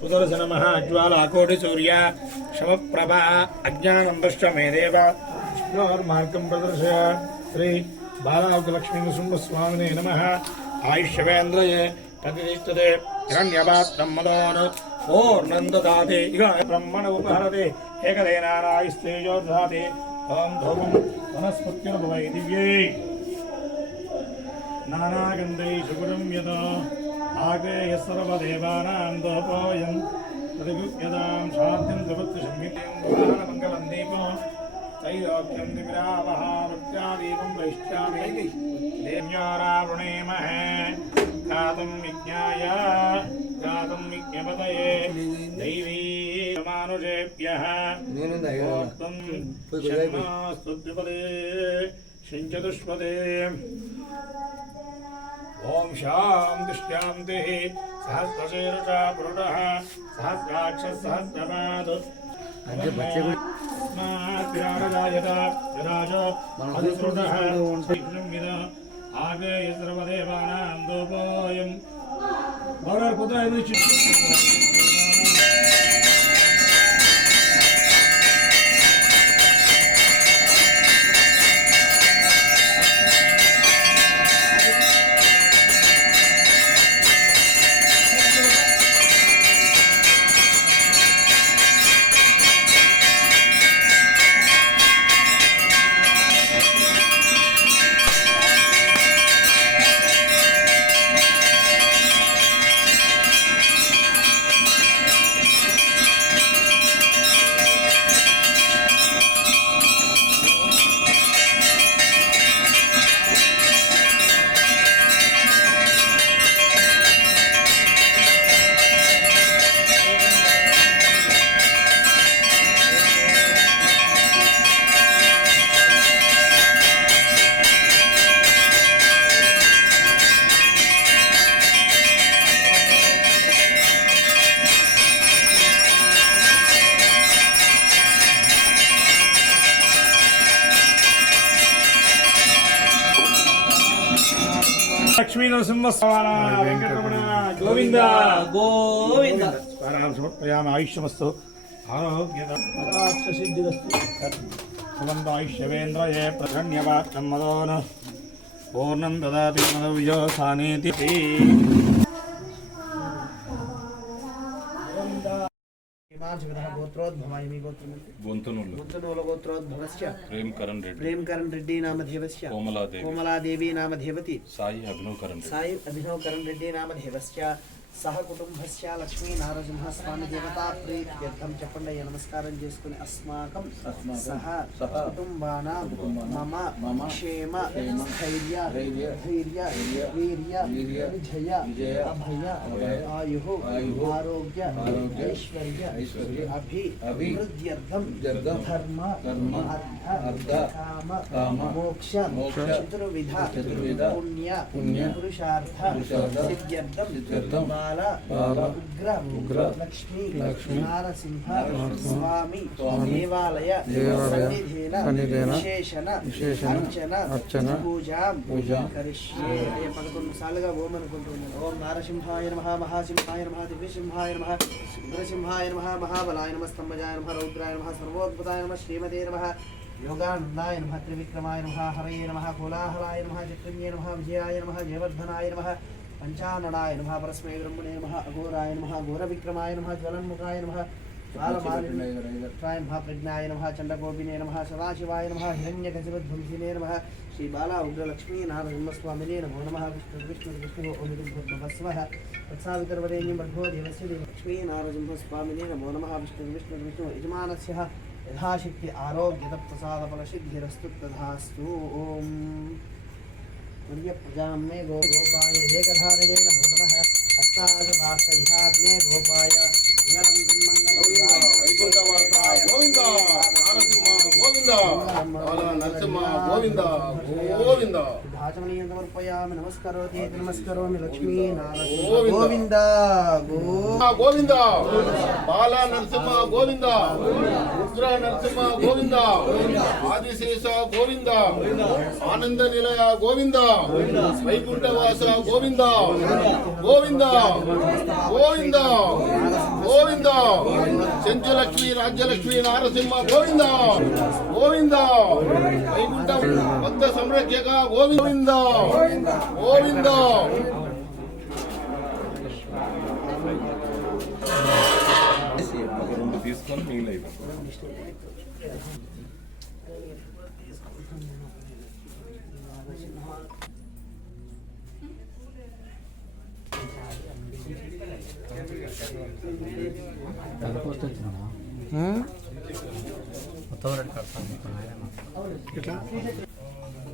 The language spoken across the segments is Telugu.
సుదర్శనమః జ్వాలాకోటి సూర్య శమప్రభ అజ్ఞానం దృష్ట మే దేవ విష్ణోర్మార్గం ప్రదర్శయ శ్రీ బాలాకులక్ష్మీ నృసింహస్వామినే నమ ఆయుష్యవేంద్రయే ప్రతిష్టతే హిరణ్యపాత్రం మదోన్ ఓర్నందదాతి ఇక బ్రహ్మణ ఉపహరతి ఏకదేనారాయిస్తేజో ఓం ధూమం వనస్పత్యుర్భవై దివ్యై నానాగంధై శుభురం యదా आग्नेयः सर्वदेवानां दोपोऽयं तदुग्यतां शान्तिं सुभक्तिसंहितेङ्गुदानमङ्गलं दीपो त्रैलोक्यं विरावः वृत्यादीपं वैश्यामि देव्योरावृणीमहे गातं विज्ञाय गातं विज्ञपतये दैवी मानुषेभ्यः ओर्तुं शर्मास्तुद्विपदे शिञ्चतुष्पदे ఓం శాం దుష్టాంతి సహస్రశీర్ష పురుడ సహస్రాక్ష సహస్రనాథ్. ఆగే సర్వదేవానాం దోపోయం గౌరవ పుత్ర లక్ష్మీ నరసింహస్వామి వెంకటరమణ గోవింద గోవింద సమర్పయామి ఆయుష్యమస్తు. ఆరోగ్యద సిద్ధిరస్తు సుగంధ ఆయుష్యవేంద్రయే ప్రధన్యవాత్రం మదోన. పూర్ణం దదాతి మదవ్యో ಜನಾರ್ಜುನಃ ಗೋತ್ರೋದ್ಭವಾಯಮಿ ಗೋತ್ರಮಂತೆ ಗೊಂತನೋಲ ಗೊಂತನೋಲ ಗೋತ್ರೋದ್ಭವಸ್ಯ ಪ್ರೇಮಕರಣ ರೆಡ್ಡಿ ಪ್ರೇಮಕರಣ ರೆಡ್ಡಿ ನಾಮ ದೇವಸ್ಯ ಕೋಮಲಾದೇವಿ ಕೋಮಲಾದೇವಿ ನಾಮ ದೇವತಿ ಸಾಯಿ ಅಭಿನವಕರಣ ಸಾಯಿ ಅಭಿನವಕರಣ ರೆಡ್ಡಿ ನಾಮ ದೇವಸ್ಯ అభినవ్ కరణ్ రెడ్డి నామ దేవస్య సహ కుటుంబస్య లక్ష్మీ నారసింహ స్వామి దేవతా ప్రీత్యర్థం చెప్పండి అయ్యా నమస్కారం చేసుకుని అస్మాకం సహ కుటుంబానాం మమ మమ క్షేమ ధైర్య ధైర్య వీర్య విజయ అభయ ఆయు ఆరోగ్య ఐశ్వర్య అభి అభివృద్ధ్యర్థం ధర్మ అర్థ కామ మోక్ష చతుర్విధ పుణ్య పురుషార్థ సిద్ధ్యర్థం బాల ఉగ్ర ఉగ్ర లక్ష్మీ నారసింహ స్వామి దేవాలయ సన్నిధేన విశేషణ అర్చన పూజ కరిష్యే ఏ పదకొండు సార్లుగా ఓం అనుకుంటున్నాను ఓం నారసింహాయ నమ మహాసింహాయ నమ దివ్యసింహాయ నమ ఉగ్రసింహాయ నమ మహాబలాయ నమ స్తంభజాయ నమ రౌద్రాయ నమ సర్వోద్భుతాయ నమ శ్రీమతే నమ యోగానందాయ నమ త్రివిక్రమాయ నమ హరయే నమ కోలాహలాయ నమ చక్రమ్యే నమ విజయాయ నమ జయవర్ధనాయ నమ పంచాననాయ నమ పరస్మై బ్రహ్మణే నమ అఘోరాయ నమ ఘోరవిక్రమాయ నమ జ్వలన్ముఖాయ నమ జ్వాలమాలిన్యాయ నమ ప్రజ్ఞాయ నమ చండగోపినే నమ సదాశివాయ నమ హిరణ్యకశివధ్వంసినే నమ శ్రీ బాలా ఉగ్రలక్ష్మీ నారసింహస్వామినే నమో నమ విష్ణు విష్ణు విష్ణు ఓమిర్భస్వ తత్సావితర్వరేణ్యం బ్రహ్మో దేవస్య దేవ లక్ష్మీ నారసింహస్వామినే నమో నమ प्रियप्रजाम्ये गो गोपाय एकधारणेन भुवनः हस्तादभासह्याग्ने गोपाय गोविन्द नारसिंह गोविन्द गोविन्द गोविन्द। భాజమనీయం సమర్పయామి నమస్కరోతి నమస్కరోమి లక్ష్మీ నారసింహ గోవింద. గోవింద బాల నరసింహ గోవింద. రుద్ర నరసింహ గోవింద. ఆదిశేష గోవింద. ఆనంద నిలయ గోవింద. వైకుంఠవాస గోవింద. గోవింద. గోవింద. గోవింద. చెంచులక్ష్మి రాజ్యలక్ష్మి నారసింహ గోవింద. గోవింద. వైకుంఠం భక్త సంరక్షక గోవింద. గోవింద ఒక రెండు తీసుకొని మిగిలిన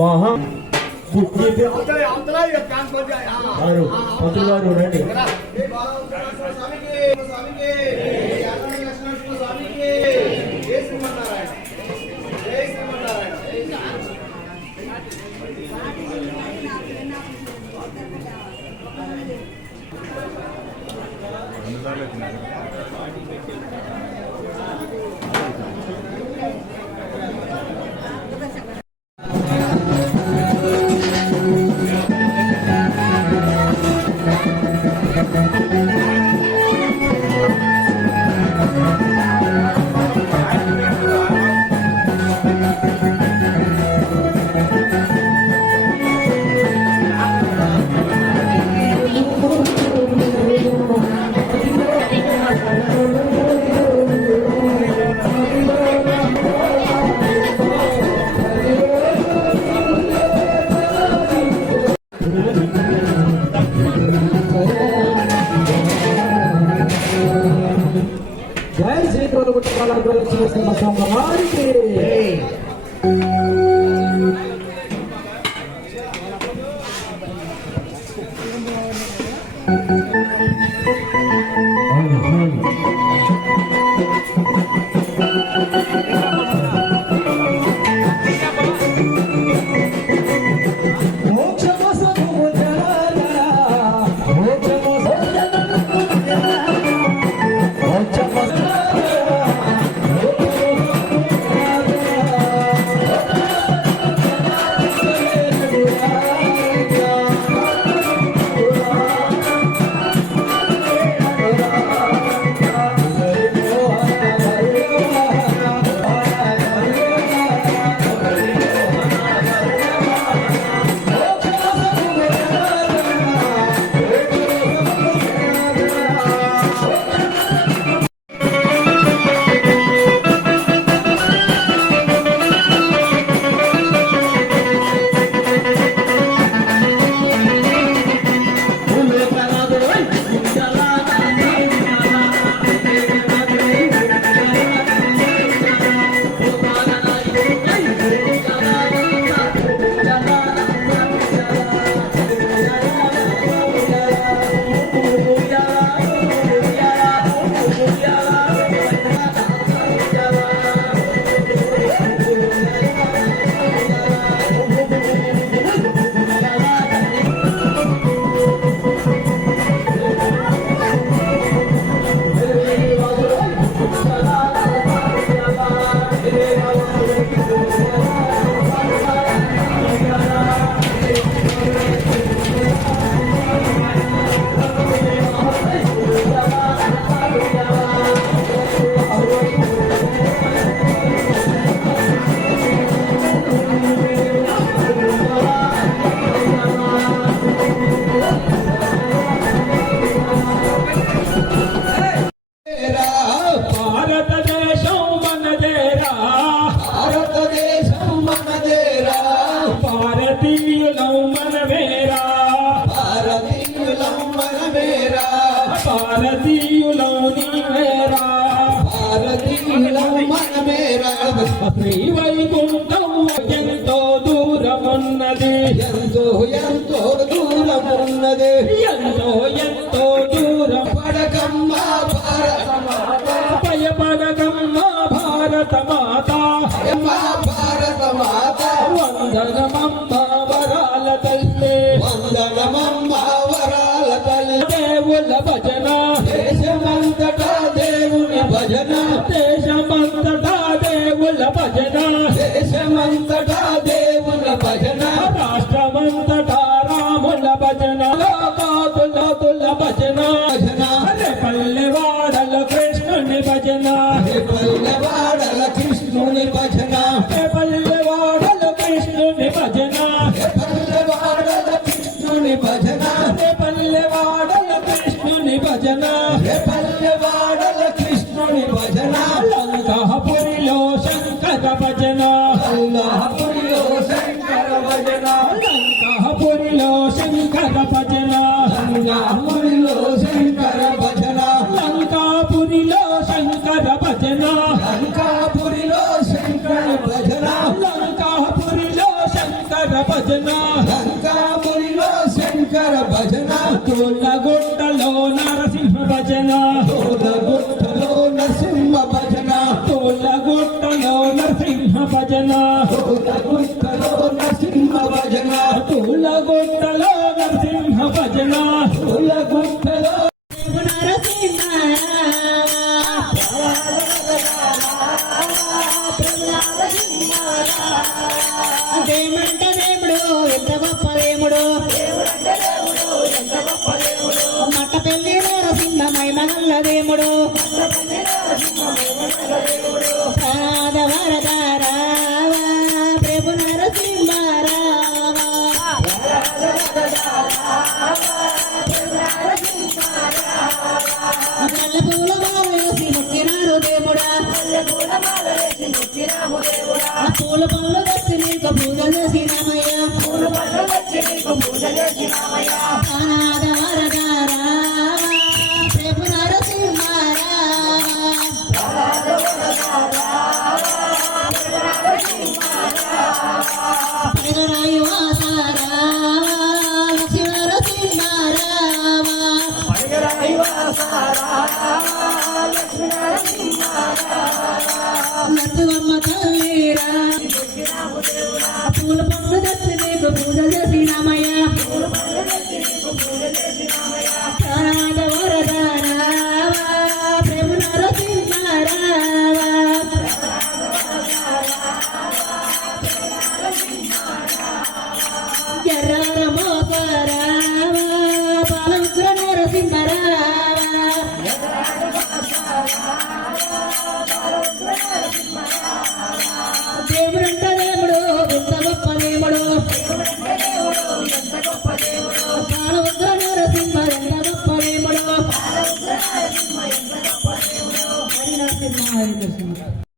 మహా బుద్ధి గారు మంత్రి గారు జై శ్రీ ప్రభుత్వ ప్రదర్శిస్తున్న స్వామివారికి ಭಾರತ 太 భజన భూత భూత నరసింహ భజన పూల పళ్ళు వచ్చి నీకు పూజ చేసినామయ్యా. పూల పళ్ళు వచ్చి నీకు పూజ చేసినామయ్యా. అనాథ వరదారా ప్రభు నరసింహారా. అనాథ వరదారా ప్రభు నరసింహారా పెదరాయు వాసారా లక్ష్మీ నరసింహారా. పెదరాయు వాసారా లక్ష్మీ నరసింహారా. నరసవమ్మ తల్లిరా పూల పండు దర్శ పూజ చేసినామయ్యా